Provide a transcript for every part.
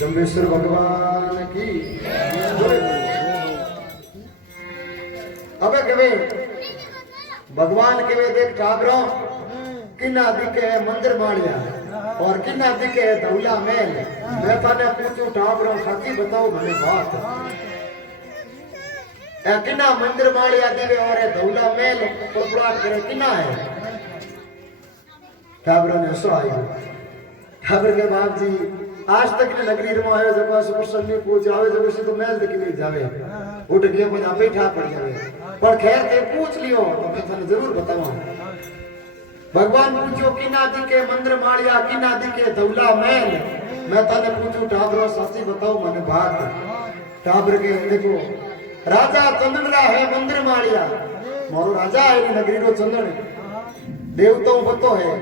जम्बेश्वर भगवान की। अबे कवे भगवान के देख ठाकरों किन्ना दिखे है मंदिर माड़िया और किन्ना दिखे है धौला महल। मैं थाने पूछू ठाकरों सच्ची बताओ भले बात किन्ना मंदिर माड़िया दिवे और धौला महल पड़पड़ाट करे किन्ना है। ठाकरों ने हंसो आई। ठाकुर के बाप जी आज तक ने नगरी में आयो जब सुप्रसन्न में पूछ आवे जब उसे तो महल देख नहीं जावे उठ गया बजा बैठा पड़ जावे पर खैर ते पूछ लियो तो मैं थाने जरूर बताऊं। भगवान पूछो किना दिखे मंदिर माड़िया किना दिखे धौला महल। मैं थाने पूछू ठाकुर सच्ची बताओ मने बात। ठाकुर के देखो राजा चंदनरा है मंदिर माड़िया मारो राजा है नगरी रो चंदन देवताओं बतो है।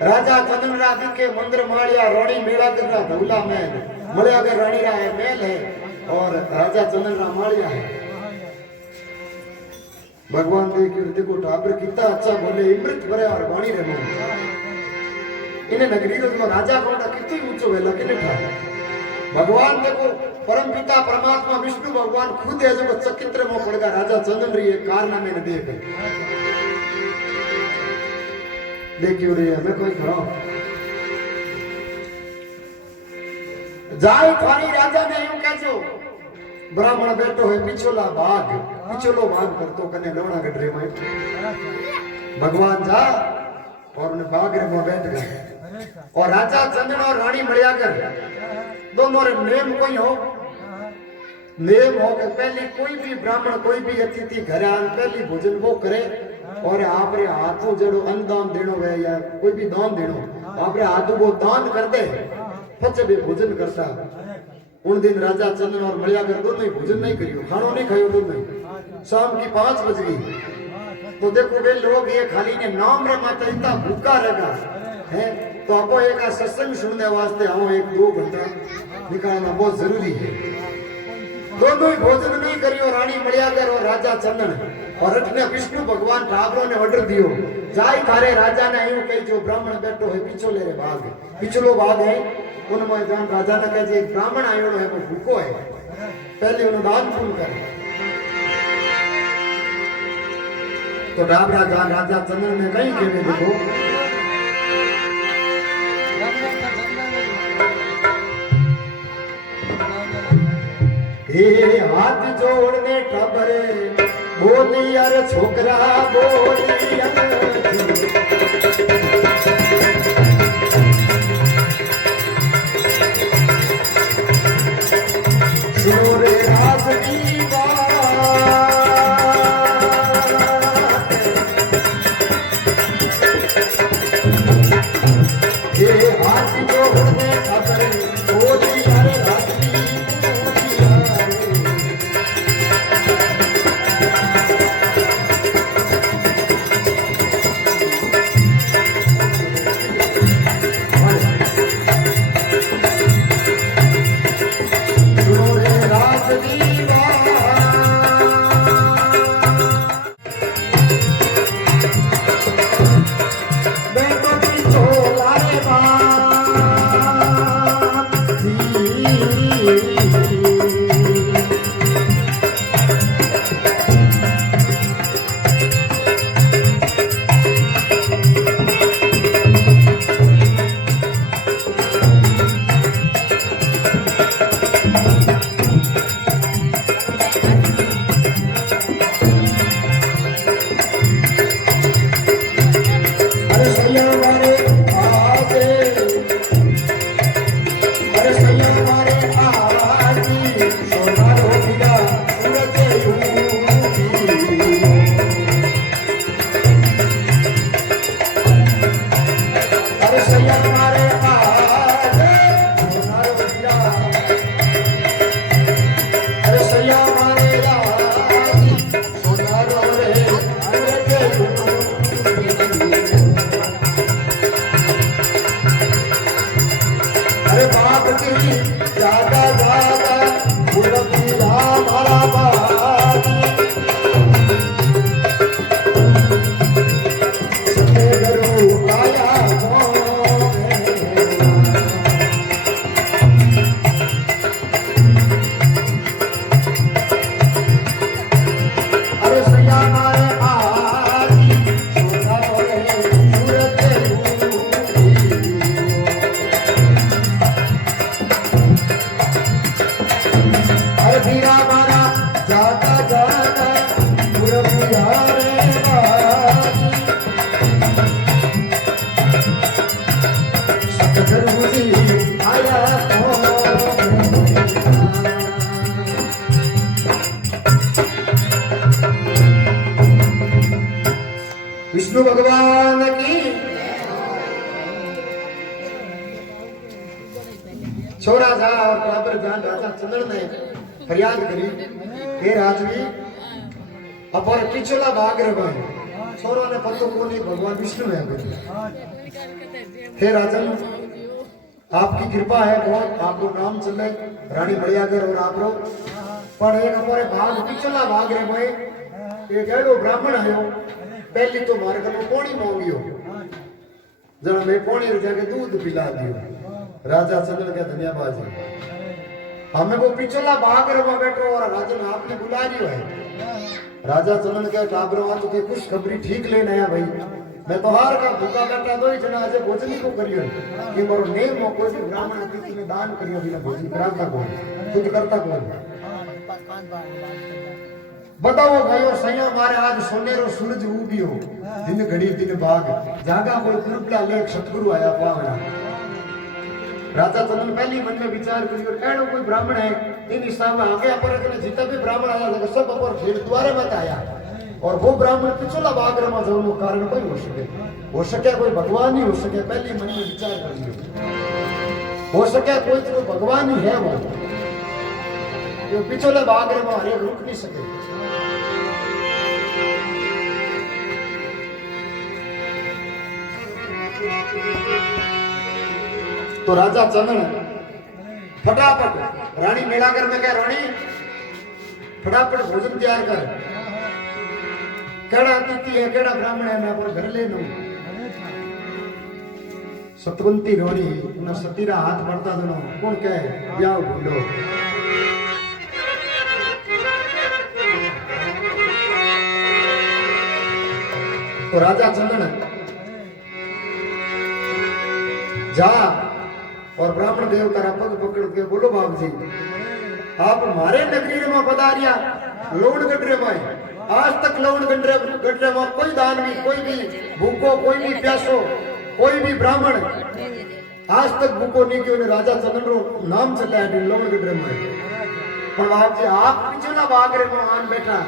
राजा चंदनरा दिखे मंदिर माड़िया रानी मेला कर धौला महल मड़िया के रानी रा है महल है और राजा चंदनरा माड़िया है। भगवान देखो ठाकुर कितना अच्छा बोले अमृत भरे और वाणी रे इन्हें नगरी रो राजा कोटा कितनी ऊंचो वेला किने था। भगवान देखो परम पिता परमात्मा विष्णु भगवान खुद है जो चकित्र में पड़ेगा राजा चंदन री कारनामे ने देख देखियो रे हमें कोई खरो जाए थारी राजा ने यूं कहजो ब्राह्मण बैठो है पिछोला पिछोलो भाग करतो कने लवणा गडरे में भगवान जा और ने बाग रे में बैठ गए और राजा चंदन और रानी मड़िया कर दोनों रे नेम कोई हो नेम हो के पहले कोई भी ब्राह्मण कोई भी अतिथि घर आन पहली भोजन वो करे और आपरे हाथों जड़ो अन्नदान देनो है या कोई भी दान देनो आपरे हाथों वो दान कर दे फच भी भोजन करता। उन दिन राजा चंदन और मड़िया कर दोनों ही भोजन नहीं करियो खानो नहीं खायो दोनों शाम की 5 बज गई तो देखो वे लोग ये खाली ने नाम रे माता इतना भूखा रहेगा है तो आपको एक सत्संग सुनने वास्ते आओ 1-2 घंटा निकालना बहुत जरूरी है। दोनों ही भोजन नहीं करियो रानी मड़िया कर और राजा चंदन और अठने विष्णु भगवान ठाकुरों ने ऑर्डर दियो जाई थारे राजा ने यूं कही जो ब्राह्मण बैठो है पिछोले रे भाग पिछलो भाग है उनमें जान राजा ने कहे जे ब्राह्मण आयो है वो भूखो है पहले उन्हें दान पुण्य कर तो डाबरा जान राजा चंदन ने कहीं केवे देखो हे हाथ जोड़ने टबरे बोली अरे छोकरा बोली सूर्य रात की ये हाथ जोड़ने टबरे बोली अरे रात्रि जागा जागा बुढ़िया मारा बाजी सतेगरु आया अरे सैया मारे आजी सोना रे सूरत वीरा मारा जाता जाता बुढ़िया रे सतगुरु जी आया विष्णु भगवान की छोरा था और बराबर जान राजा चंद्र ने फरियाद करी हे राजवी अपर पिछला भाग रे भाई छोरा ने पतो कोनी भगवान विष्णु है हे राजन आपकी कृपा है बहुत आपको नाम चले रानी बड़ियागर और आपरो पर एक हमारे भाग पिछला भाग रे भाई ये केड़ो ब्राह्मण आयो पहली तो मारे को पानी मांगियो जरा मैं पानी रे जाके दूध पिला दियो राजा चंद्र के धन्यवाद जी हमें वो पिछला भाग रे बैठो और राजन आपने बुला लियो है राजा चंद्र के टाबरो आ तो खुश खबरी ठीक लेने आया भाई मैं तो हार का भूखा बैठा दो ही जना आज भोजन को करियो कि मोरो नेम मो कोई ब्राह्मण अतिथि ने दान करियो बिना भोजन कराता कौन खुद करता कौन बताओ भाइयों सैया मारे आज सोनेरो सूरज उगियो दिन घड़ी दिन बाग जागा कोई कृपला लेख सतगुरु आया पावना राजा चंद्र पहली मन में विचार करियो एड़ो कोई ब्राह्मण है इन हिसाब में आगे अपर के जितना भी ब्राह्मण आया लगे सब अपर फिर द्वारे मत आया और वो ब्राह्मण पिछला भाग रमा जाने कारण कोई हो सके कोई भगवान ही हो सके पहली मन में विचार करियो हो सके कोई तो भगवान ही है वो जो पिछले भाग रमा हरे रुक नहीं सके तो राजा चंद्र फटाफट रानी मेलागर में कह रानी फटाफट भोजन तैयार कर केड़ा अतिथि है केड़ा ब्राह्मण है मैं अपने घर ले लूं सतवंती रोनी उन सतीरा हाथ बढ़ता दोनों कौन कहे ब्याह ढूंढो तो राजा चंद्र जा और ब्राह्मण देवता पग पकड़ के बोलो बाबू जी आप हमारे नगरी में पधारिया लोड गडरे में आज तक लोड गडरे में कोई दानवी कोई भी भूखो कोई भी प्यासो कोई भी ब्राह्मण आज तक भूखो नहीं क्यों राजा चंद्र नाम चला है लोड गडरे में पर आप जी आप पिछला बागरे में आन बैठा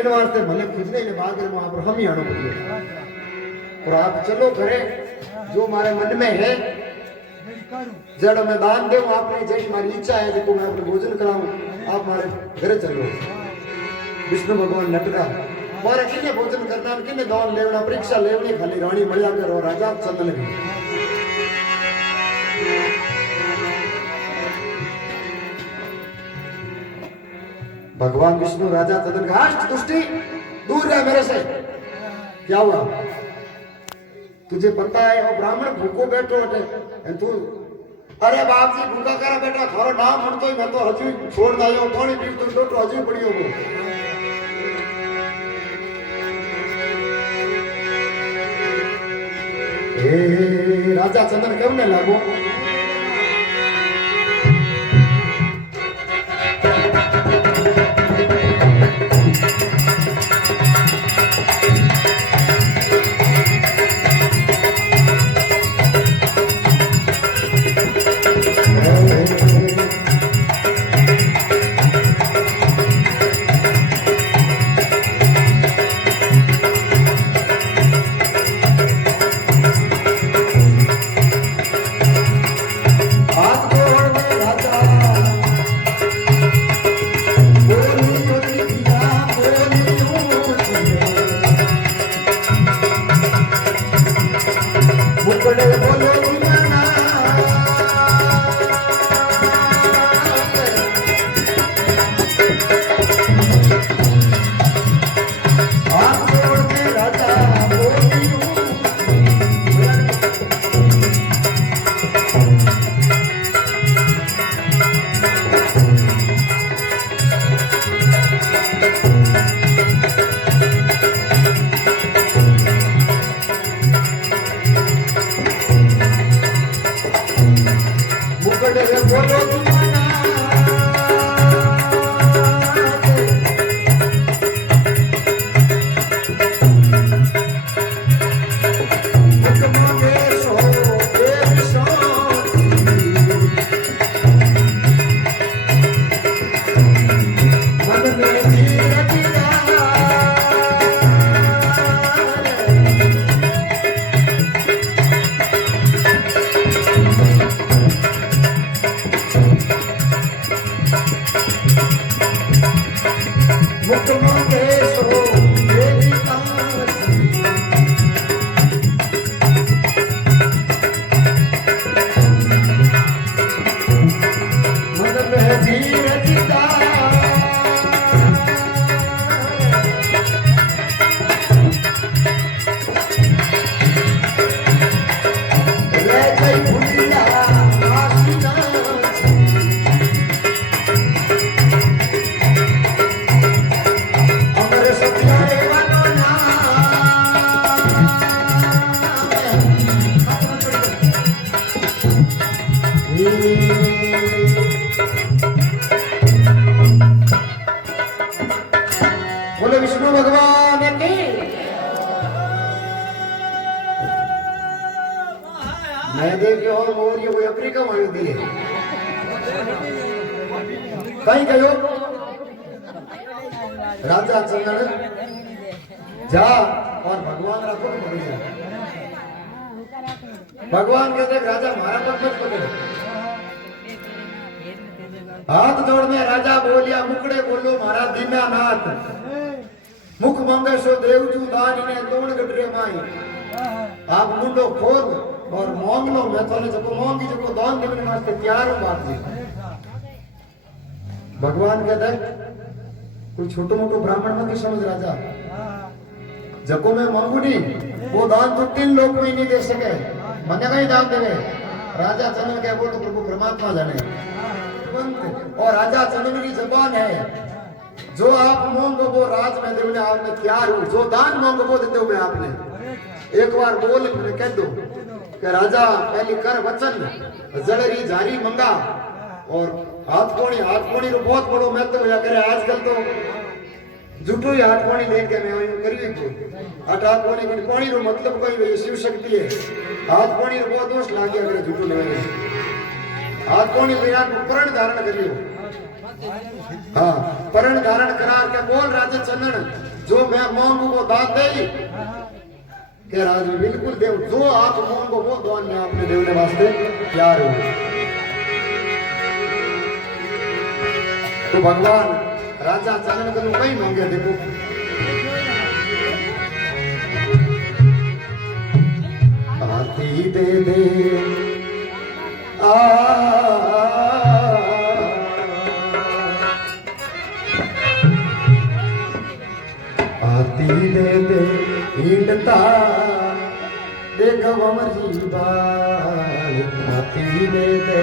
इन वास्ते भले खुद ने बागरे में आप हम ही आनो पड़िए और आप चलो करे जो हमारे मन में है जड़ में दान दे आपने जैसी हमारी इच्छा है जो मैं अपने भोजन कराऊं आप हमारे घर चलो विष्णु भगवान नटका मारे किने भोजन करना किने दान लेवना परीक्षा लेवनी खाली रानी मजा करो राजा चंदन भी भगवान विष्णु राजा चंदन का दुष्टि दूर रहे मेरे से क्या हुआ तुझे पता है वो ब्राह्मण भूखो बैठो है तू अरे बाप जी भूखा करा बेटा थारो नाम म्हणतो ही मैं तो हजू छोड़ दायो पानी पी तो डोटो हजू पड़ियो वो ए राजा चंदन केमने लागो बोले विष्णु भगवान की मैं देखियो और ये कोई अफ्रीका में होती है कहीं गयो राजा चंदन जा और भगवान रखो पकड़िए भगवान कहते राजा मारा पग मत पकड़े हाथ जोड़ने राजा बोलिया मुकड़े बोलो मारा दीनानाथ मुख मांगे सो देवजू दान इन्हें तोड़ गडरे माई आप मुंडो खोल और मांग लो मैं तो जब मांगी जब दान देने वास्ते तैयार हूं बाप जी भगवान कहते कोई छोटो मोटो ब्राह्मण मत समझ राजा जको मैं मांगू नहीं वो दान तो 3 लोक में नहीं दे सके मने कहीं दान देवे राजा चंदन के बोल तो प्रभु परमात्मा जाने और राजा चंदन की जबान है जो आप मांगो वो राज में देने आपने तैयार हूं जो दान मांगो वो देते मैं आपने एक बार बोल कह दो कि राजा पहली कर वचन जड़री जारी मंगा और हाथ कोणी रो बहुत बड़ो महत्व होया करे आजकल तो झूठो ही हाथ कोणी लेके मैं यूं करी को हाथ कोणी को कोणी रो मतलब कोई वे शिव शक्ति है हाथ कोणी रो बहुत दोष लाग्या करे झूठो ले हाथ कोणी लेना प्रण धारण करियो हां प्रण धारण करार के बोल राजे चंदन जो मैं मांगू वो दान दे के राज में बिल्कुल देव जो आप मांगो वो दान में आपने देवने वास्ते तैयार हो तो भगवान राजा चंदन को कहीं मांगे देखो आती दे दे आती दे दे हिंडता देख हमारी बात आती दे दे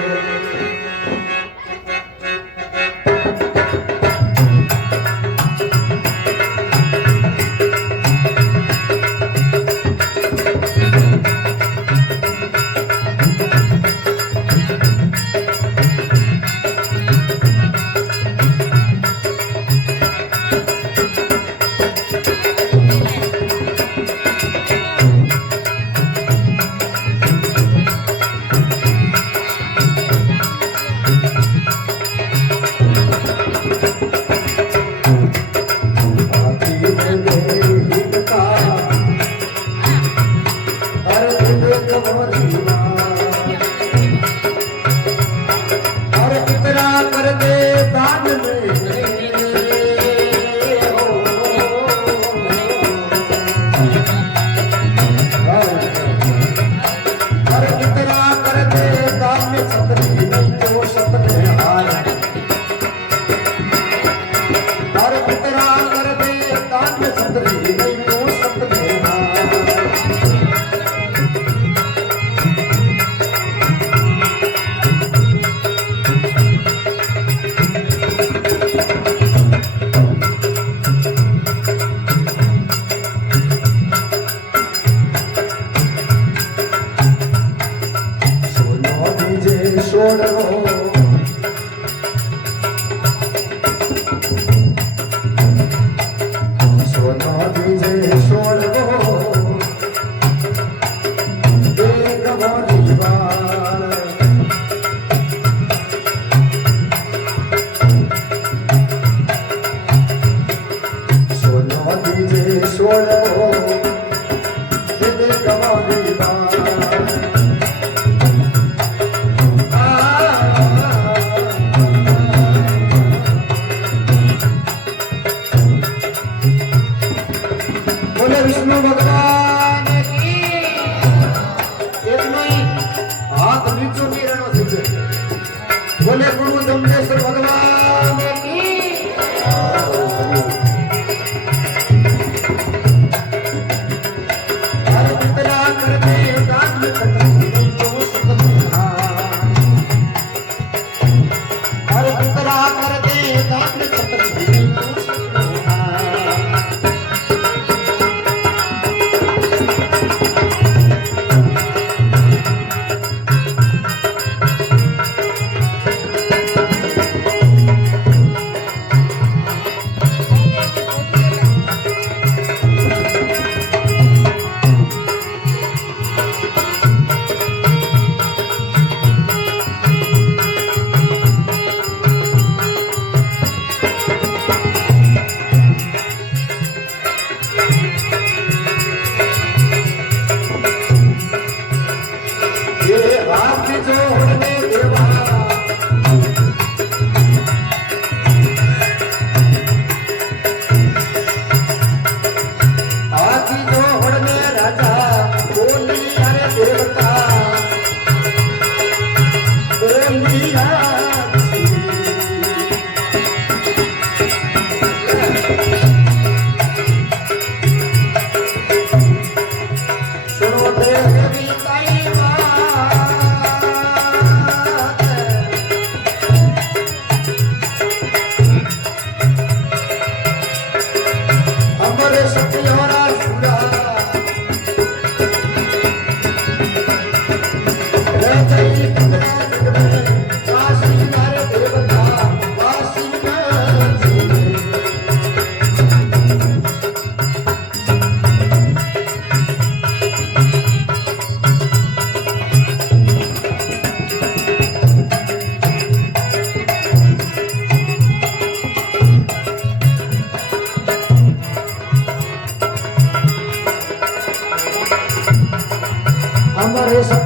Gracias.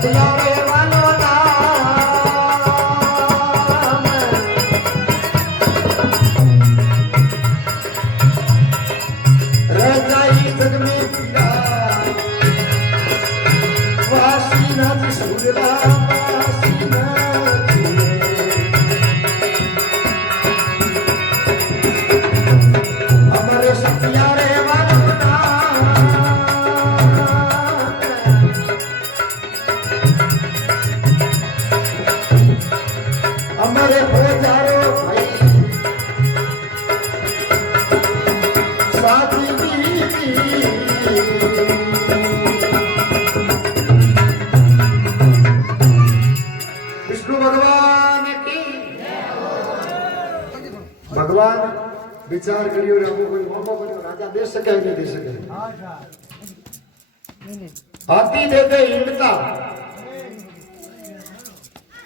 सतियारे वालो नाम रह जाई जग में पीड़ा वासी नाथ सुरला वासी नाथ हमारे सतियारे वालो हमारे हो जारो भाई साथी विष्णु भगवान की भगवान विचार करियो रे हमको कोई मौका करियो राजा दे सके नहीं दे सके हाथी दे दे हिंदता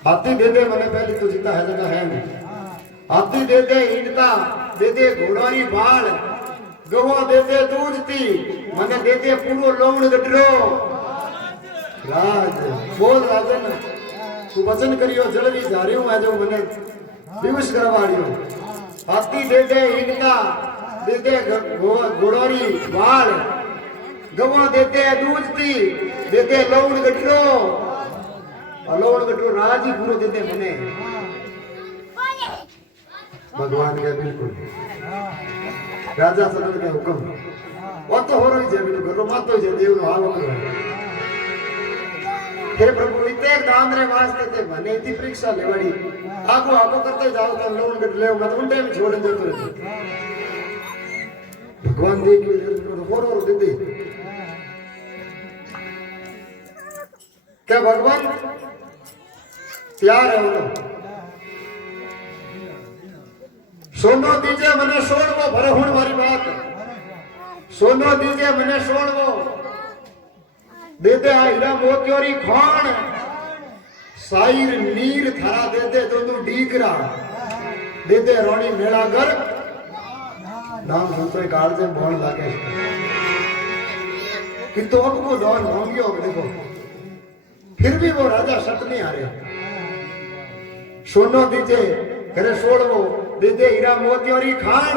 हाथी दे दे मैंने पहले तो जीता है जगह है नहीं हाथी दे दे ईंटता दे दे घोड़ानी बाल गवा दे दे दूधती मैंने दे दे पूरो लौंग गडरो राज बोल राजन तू वचन करियो जल्दी जा रही हूं जो मैंने दिवस करवाड़ियो हाथी दे दे ईंटता दे दे घोड़ानी बाल गवा दे दे दूधती दे दे लौंग गडरो अलोड़ गटो राज ही पूरो देते मने भगवान के बिल्कुल राजा सदन के हुक्म वो तो हो रही है बिल्कुल करो मत हो जाए देव नो हाल करो हे प्रभु इते दान रे वास्ते ते मने इतनी परीक्षा लेवाड़ी आगो आगो करते जाओ तो लोन गट ले मत उन टाइम छोड़ दे तो भगवान देख के हो रो देते क्या भगवान तैयार है वो सोनो दीजिए मने छोड़वो भरे हुण मारी बात सोनो दीजिए मने छोड़वो दे दे हीरा मोतियोरी खान साईर नीर थारा दे दे दोनों डीकरा दे दे रोणी मेलागर नाम सुनते गाड़ दे बोल लागे कि तो अब को दौन मांगियो देखो फिर भी वो राजा सत नहीं आ रहे सोनो दीजे घरे छोड़वो दे दे हीरा मोतियोरी खान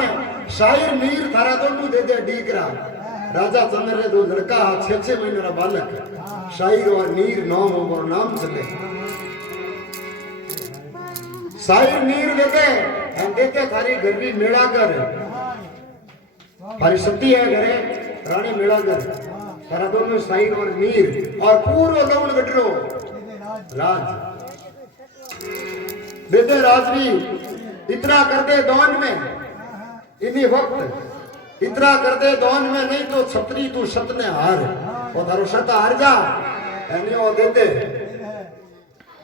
शायर नीर थारा दोनों दे दे डीकरा राजा चंद्र रे दो लड़का 6-6 महीने का बालक शायर और नीर नाम और नाम चले शायर नीर देते हम देते थारी घर भी मेला कर हमारी सती है घरे रानी मेला कर तारा दोनों शायर और नीर और पूरा लौंड गटरो राज देते राजवी इतना कर दे दौन में इन्हीं वक्त इतना कर दे दौन में नहीं तो छतरी तू सतने हार और थारो सत हार जा एने ओ देते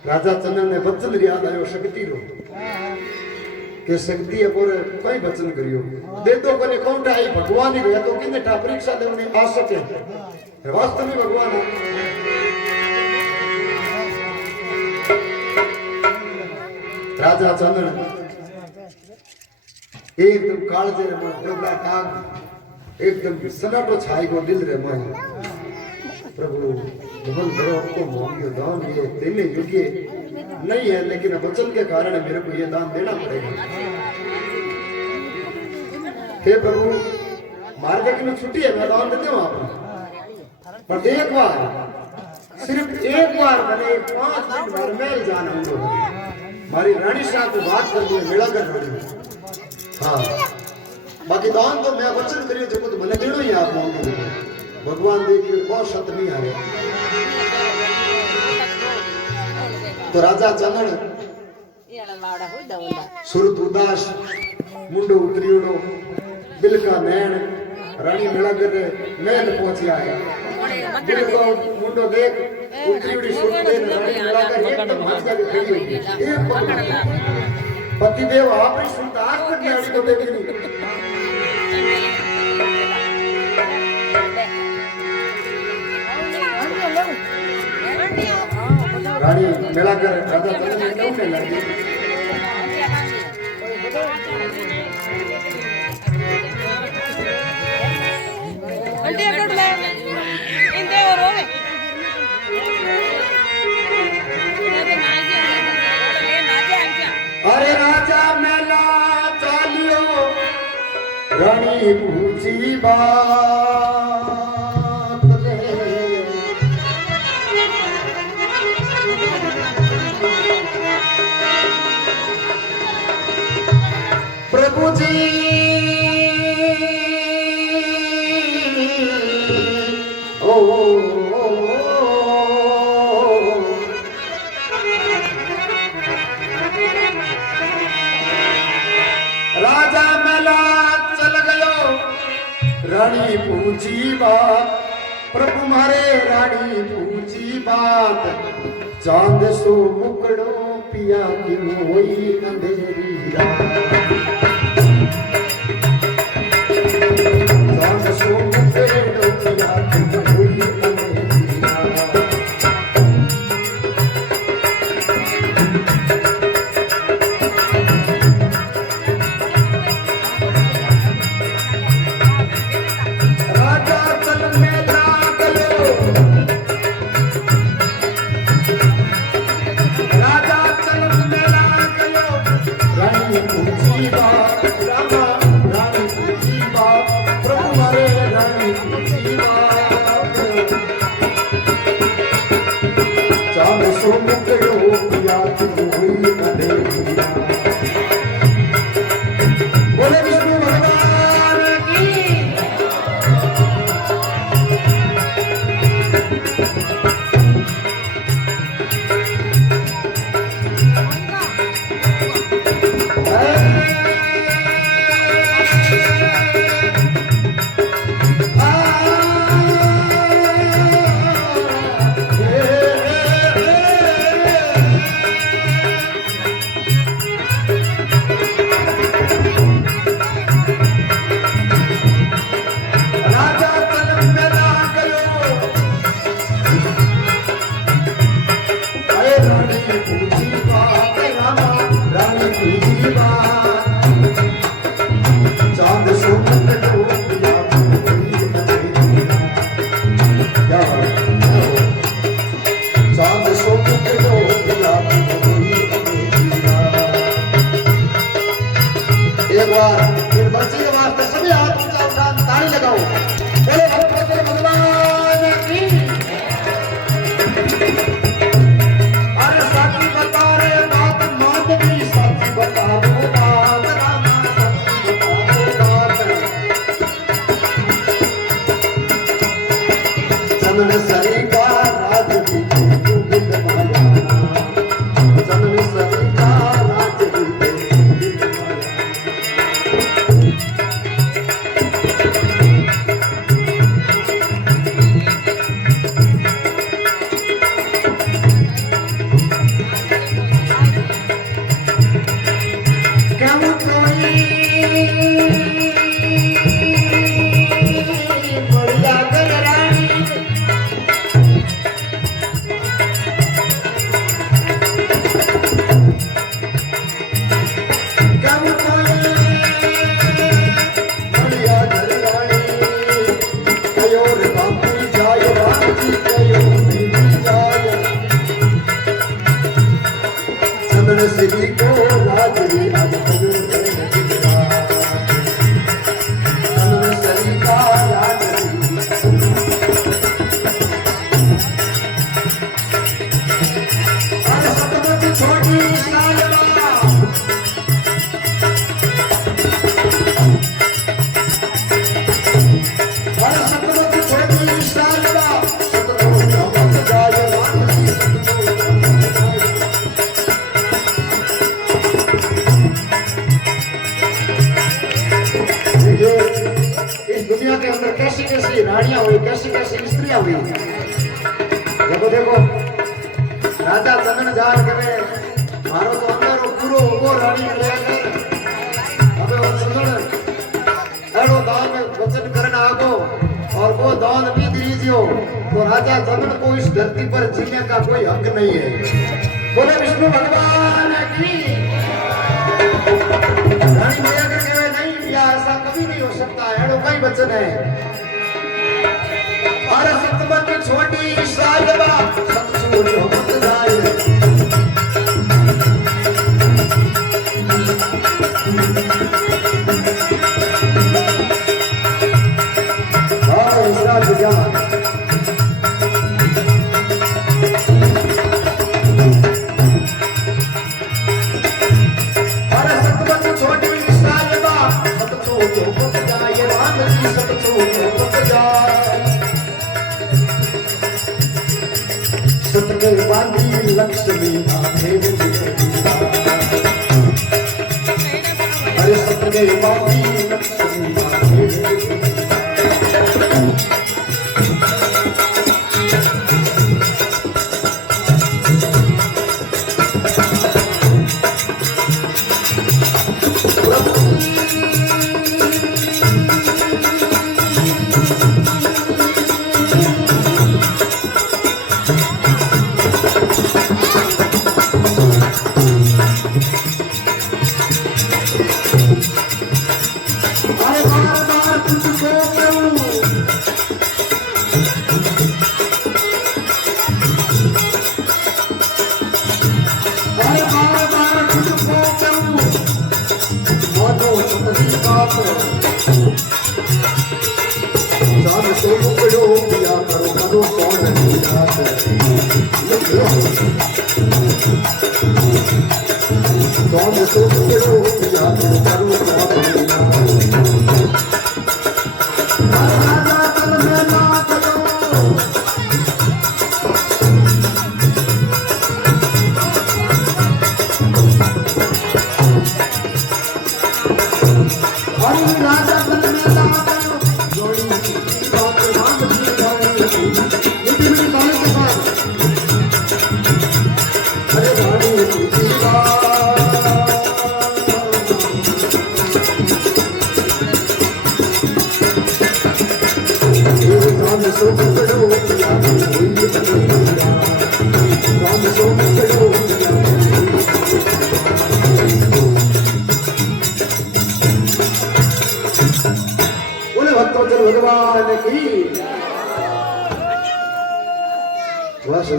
राजा चंद्र ने वचन याद आयो शक्ति रो के शक्ति है पर कोई वचन करियो दे दो कोने कौन आई भगवान ही गया तो किने टा परीक्षा देने आ सके वास्तव में भगवान है राजा चंद्र एकदम कालजे रे प्रभु काग एकदम सनाटो छाई को दिल रे मन प्रभु भगवान बड़ो को मोगियो दान ये देने योग्य नहीं है लेकिन वचन के कारण मेरे को ये दान देना पड़ेगा हे प्रभु मार्ग की छुट्टी है मैं दान देते हूँ आपको पर एक बार सिर्फ एक बार मैंने 5 मिनट भर में जाना हूँ हमारी रानी साहब को बात कर दिया मेला कर रही हाँ बाकी दान तो मैं वचन करिए जो तो मैंने देना ही आप मांगे भगवान देखिए बहुत सत नहीं आ रहे तो राजा चंद्र सुरत उदास मुंडो उतरियोड़ो दिल का नैन रानी मेला कर नैन पहुंची आया दिल को मुंडो देख उतरियोड़ी सुरत दे रानी मेला कर एकदम हाथ जाके खड़ी हो गई एक पतिदेव आप ही सुनता आज तक रानी को देखी नहीं रानी मेला कर राजा चंद्र ने उठने लगी रानी पूछी बात रे प्रभु जी ओ राजा मेला चल गयो रानी पूछी बात प्रभु मारे रानी पूछी बात चांद सो मुकड़ो पिया की मोई अंधेरी रात चांद सो मुकड़ो पिया की मोई अंधेरी रात बोले विष्णु भगवान की रानियां हुई कैसी कैसी स्त्रियां हुई देखो देखो राजा चंदन जार के मारो तो अंदर पूरो वो रानी लेकर अबे वो सुन एड़ो दान वचन करना आगो और वो दान भी दीजियो तो राजा चंदन को इस धरती पर जीने का कोई हक नहीं है। बोले विष्णु भगवान की रानी मैया के कहे नहीं भैया ऐसा कभी नहीं हो सकता एड़ो कई वचन है और सतमत छोटी साहिबा सतसूर मत जाए पक जाए राम जी सब छोड़ो पक जाए सतके बांधी लक्ष्मी देव अरे सतके बांधी लक्ष्मी देव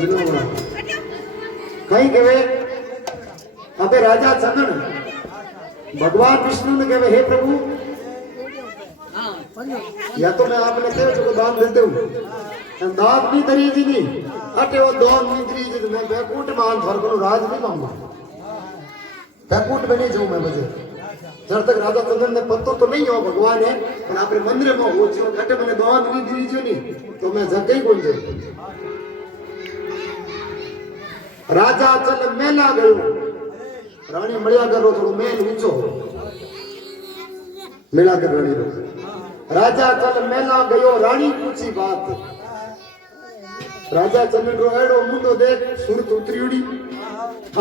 भगवान की कहीं कहे अबे राजा चंदन भगवान विष्णु ने कहे हे प्रभु या तो मैं आपने कहे जो दान देते हूँ दान नहीं तरी जी नहीं हटे वो दान नहीं तरी जी मैं बैकुंठ मान भर करूँ राज नहीं पाऊंगा बैकुंठ में नहीं जाऊँ मैं बजे जब तक राजा चंद्र ने पत्तो तो नहीं हो भगवान है पर आपने मंदिर में हो जो घटे मैंने दान नहीं दीजिए नहीं तो मैं जगह ही बोल जाऊँ राजा चल मेला गयो रानी मळिया करो थोड़ो मेल ऊंचो मेला कर रानी रो राजा चल मेला गयो रानी पूछी बात राजा चंद्र रो एड़ो मुंडो देख सुरत उतरीड़ी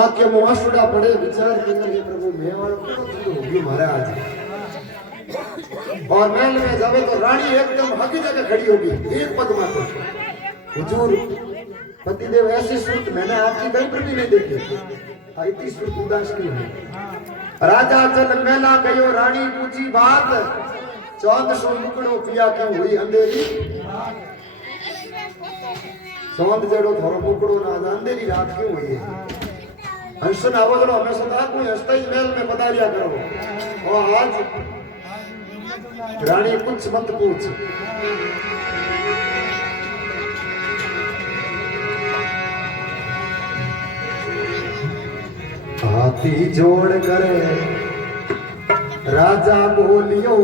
आके मोहासुड़ा पड़े विचार करने के प्रभु मैं वाला होगी महाराज और महल में जावे तो रानी एकदम हकी जगह खड़ी होगी एक पग मात्र हुजूर पतिदेव ऐसी सूरत मैंने आपकी कहीं पर भी नहीं देखी इतनी सूरत उदास नहीं हुई राजा चल मेला गयो रानी पूछी बात चौंद सो मुकड़ो पिया क्यों हुई अंधेरी चौंद जड़ो थोरो मुकड़ो ना अंधेरी रात क्यों हुई है हंसन आवलो हमेशा था कोई हंसता ही महल में पधारिया करो और आज रानी कुछ मत पूछ हाथी जोड़ करे राजा बोलियो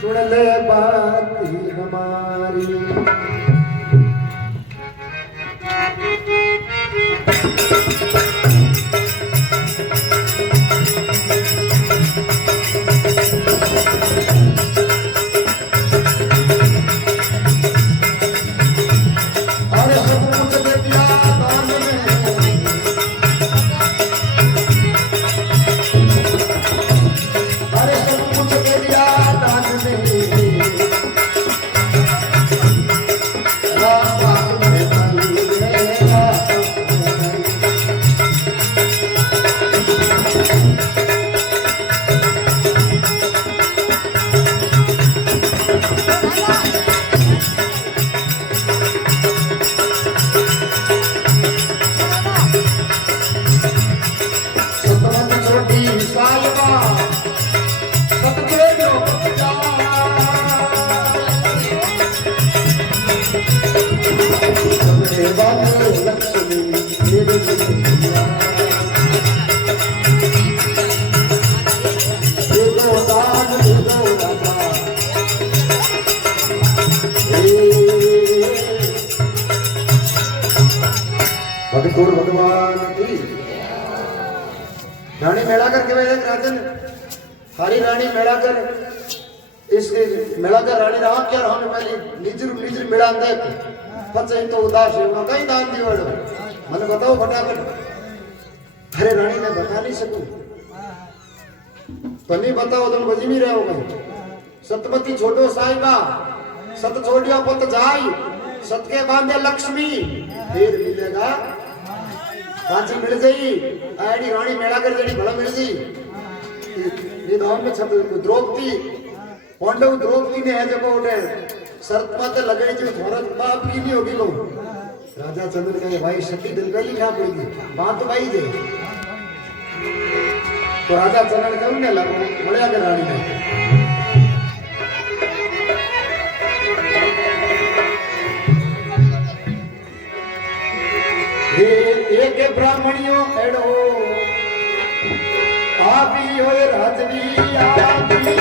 सुन ले बात हमारी रानी मेलाकर के वजह राजन हरी रानी मेलाकर इसके मेलाकर रानी रहा क्या रहा मैं पहले निजर निजर मिला देख पचे तो उदास है वो कहीं दान दी वड़ मैंने बताओ फटाफट अरे रानी मैं बता नहीं सकूं तो नहीं बताओ तुम बजी नहीं रहे हो सतमती छोटो साहिबा सत छोड़ियो पुत जाई सत के बांधे लक्ष्मी फिर मिलेगा पांची मिल गई आड़ी रानी मेला कर जेडी भला मिल गई ये गांव में छत द्रौपदी पांडव द्रौपदी ने है जब उठे शर्त मत लगाई जो थोड़ा बाप की नहीं होगी लो राजा चंद्र कहे भाई शक्ति दिल का लिखा पड़ेगी बात तो भाई दे तो राजा चंद्र कहे उन्हें लगो बोले आगे रानी ने एक ब्राह्मणियों एड़ो आबी होए राजवी आबी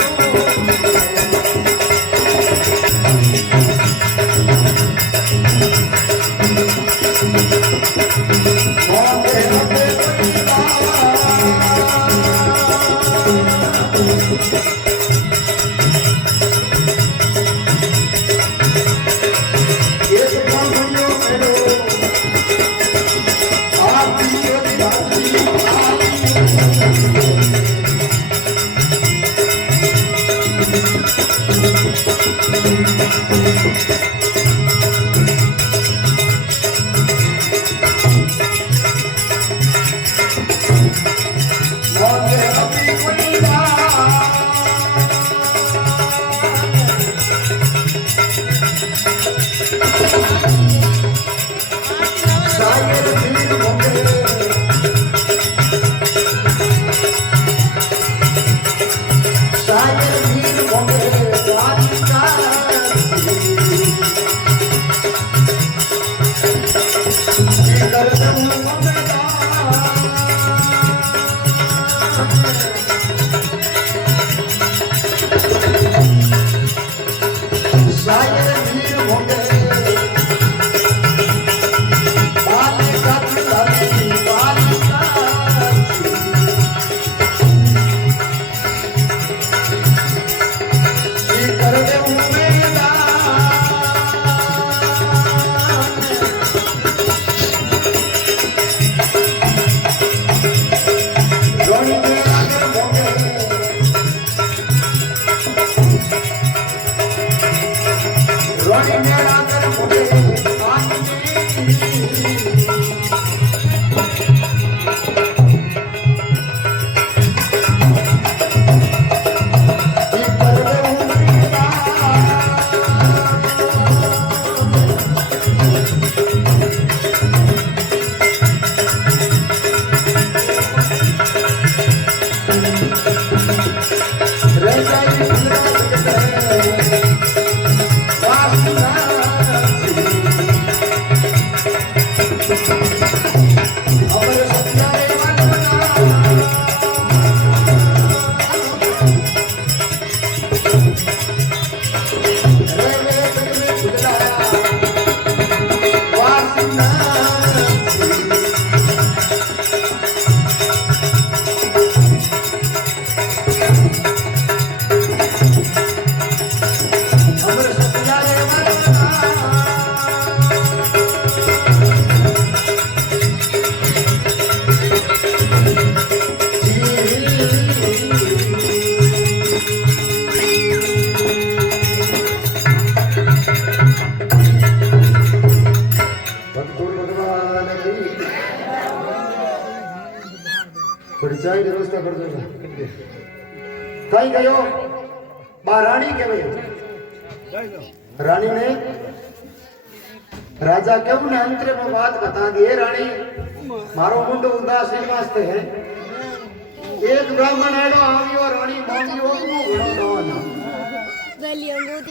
चाय व्यवस्था कर दो कहीं गयो महारानी के रानी ने राजा क्यों ने अंतरे में बात बता दिए रानी मारो मुंड उदास वास्ते है एक ब्राह्मण एडो आवियो रानी मांगियो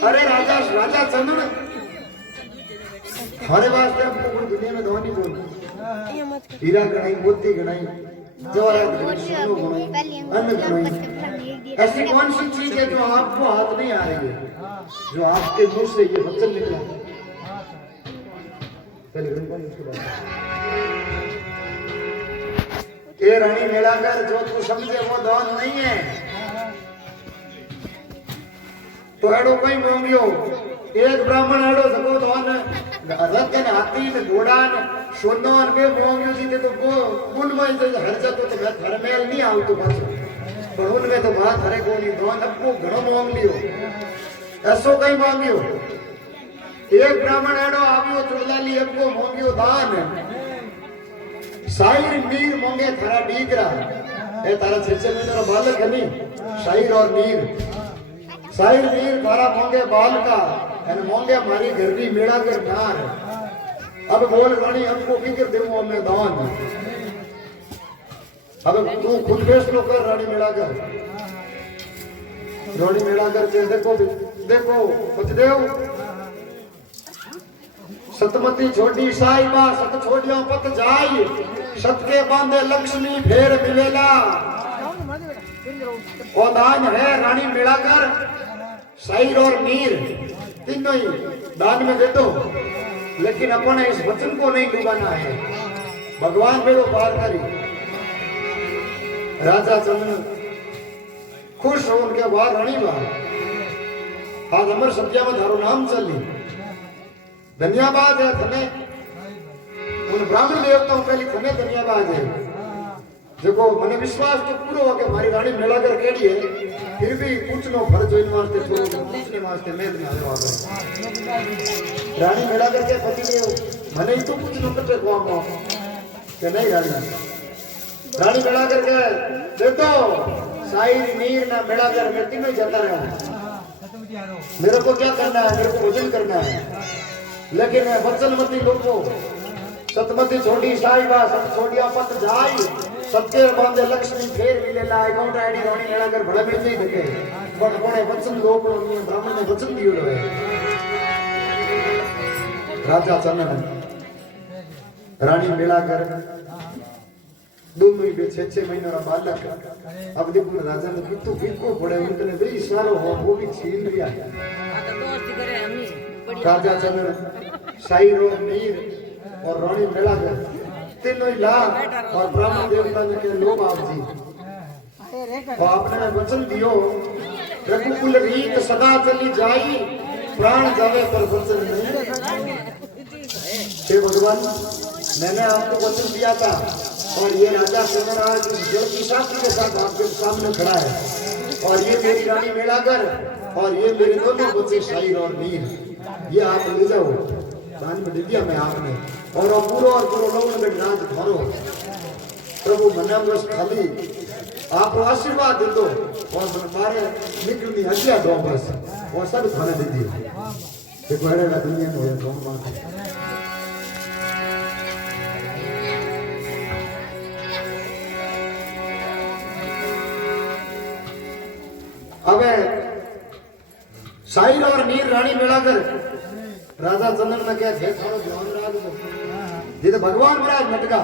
अरे राजा राजा चंद्र हमारे वास्ते हमको पूरी दुनिया में धोनी बोल हीरा गणाई मोती गणाई ऐसी कौन सी चीज है जो आपको हाथ नहीं आ रही है जो आपके मुंह से ये वचन निकला के रानी मिलाकर जो तू समझे वो धन नहीं है। तो एडो कोई मांगियो एक ब्राह्मण एडो सको धन रथ ने हाथी ने घोड़ा ने सोनो ने बे मांगियो जी तो गुण में हर जतो तो मैं घर मेल नहीं आऊ तो पाछो पर उनमें तो बात हरे कोनी धन अपको घणो मांग लियो ऐसो कई मांगियो। एक ब्राह्मण एडो आवियो चुड़लाली अपको मांगियो दान शायर मीर मांगे थारा डीगरा ए तारा छेछे में तेरा बालक है नहीं शायर और मीर शायर मीर थारा मांगे बाल का एन मांगे हमारी घर की मेड़ा कर ठार। अब बोल रानी हमको फिक्र देवो हमें दान। अब तू खुद फैसलो कर रानी मेड़ा कर। रानी मेड़ा कर देखो देखो पचदेव सतमती छोटी साहिबा सत छोड़ियों पत जाई सत के बांधे लक्ष्मी फेर मिलेला ओ दान है रानी मिलाकर शायर और मीर तीनों ही दान में दे दो लेकिन अपने इस वचन को नहीं डुबाना है। भगवान बेड़ो पार करी। राजा चंद्र खुश हो उनके बाद रानी बार आज अमर सत्या में धारो नाम चली धन्यवाद है थने उन ब्राह्मण देवताओं के लिए थने धन्यवाद है देखो मैंने विश्वास तो पूरा हो के हमारी रानी मेला कर केड़ी है फिर भी कुछ नो फर्ज इन वास्ते छोड़ो पूछने वास्ते मैं नहीं आने वाला रानी मेला करके पति देव मैंने ही तो कुछ नो कटे को के नहीं रानी मेला करके दे दो शायर मीर ना मेला कर मैं तीनों जाता रहा मेरे को क्या करना है मेरे को भोजन करना है लेकिन वचनवती लोगों सतमती छोटी साहिबा सत छोड़िया पत जाई सबके बांधे लक्ष्मी फेर मिलेला अकाउंट आईडी रानी मेला कर बड़ा मिल जाई देखे बट कोने वचन लोग ब्राह्मण ने वचन दियो रहे। राजा चंदन रानी मेला कर दोनों ही 6 महीनों का बालक अब देखो राजा ने कितु बिको पड़े उनके बे इशारो हो वो भी छीन लिया राजा चंद्र शायर और मीर और रानी मेला कर तीनों ही लाभ और ब्राह्मण देवता ने के लोग आप जी और आपने वचन दियो रघुकुल रीत सदा चली जाई प्राण जावे पर वचन नहीं। हे भगवान मैंने आपको वचन दिया था और ये राजा चंद्र आज जल की शास्त्र के साथ आपके सामने खड़ा है और ये मेरी रानी मेलाकर और ये मेरे दोनों बच्चे शायर और मीर ये आप ले जाओ दान में दे दिया मैं आपने और पूरा लोगों में राज भरो प्रभु मना बस खाली आप आशीर्वाद दे दो और मारे निकलनी हजिया दो बस और सब खाने दे दिए देखो अरे दुनिया में हो बात अबे शायर और मीर रानी मिलाकर राजा चंद्र ने क्या थे थोड़ा ध्यान राज जी तो भगवान महाराज मटका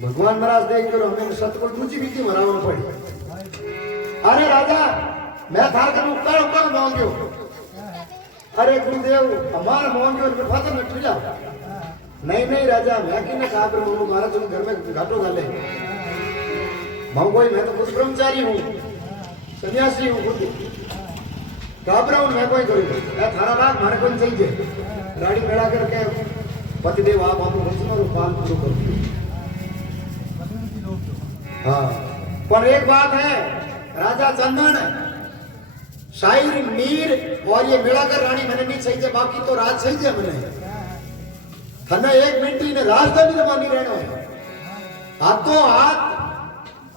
भगवान महाराज देख कर हमें सत्य को दूसरी बीती मरावन पड़ी। अरे राजा मैं थार कर उपकार उपकार मांगियो अरे गुरुदेव हमार मांगियो में फाता में ठिला नहीं राजा मैं कि ने कहा पर वो महाराज तुम घर में घाटो गाले मांगोई मैं तो कुछ ब्रह्मचारी हूँ सन्यासी हूँ खुद घबराऊ मैं कोई करूँ मैं थारा रात मारे कोई चाहिए गाड़ी खड़ा करके पतिदेव आप आपको वचन और पालन पूरा करो। हाँ पर एक बात है राजा चंदन शायर मीर और ये मिलाकर रानी मैंने नहीं चाहिए बाकी तो राज चाहिए मैंने थने एक मिनट ने राजधानी मानी रहना है हाथों हाथ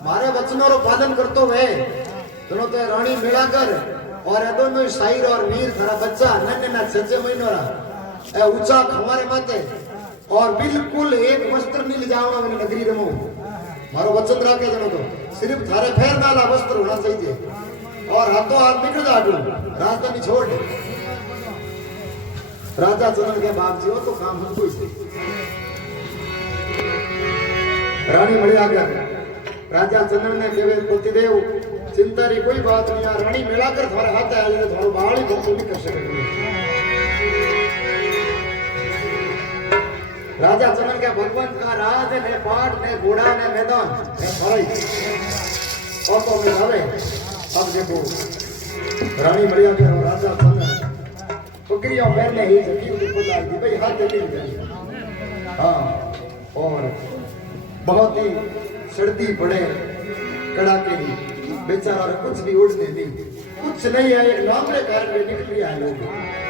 मारे वचनों रो पालन करतो हुए दोनों तो रानी मिलाकर और ये दोनों शायर और मीर थारा बच्चा नन्हे ना 6 महीनों रा ऊंचा खमारे माते और बिल्कुल एक वस्त्र नहीं ले जाओ मैंने नगरी रमो मारो वचन राखे जनो तो सिर्फ थारे फेर वाला वस्त्र होना चाहिए और हाथों हाथ निकल जाओ राजधानी छोड़ राजा चंद्र के बाप जी हो तो काम हमको ही रानी मड़िया कर राजा चंद्र ने केवल पतिदेव चिंता री कोई बात नहीं रानी मिलाकर थारा हाथ आया थोड़ा बाल ही नहीं कर सके राजा चंदन के भगवंत का राज ने पाठ ने घोड़ा ने मैदान ने फराई और तो में जावे अब देखो रानी मरिया के राजा चंदन टुकड़ियों पहले ही जकी उनको बता दी भाई हाथ दे दी हाँ और बहुत ही सर्दी पड़े कड़ाके की बेचारा कुछ भी उड़ने नहीं कुछ नहीं है एक लामड़े कारण में निकल रहा है लोग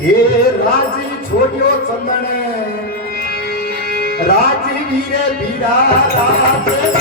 ये राजी छोड़ियो चंदन राजवीर बीरा राजवीर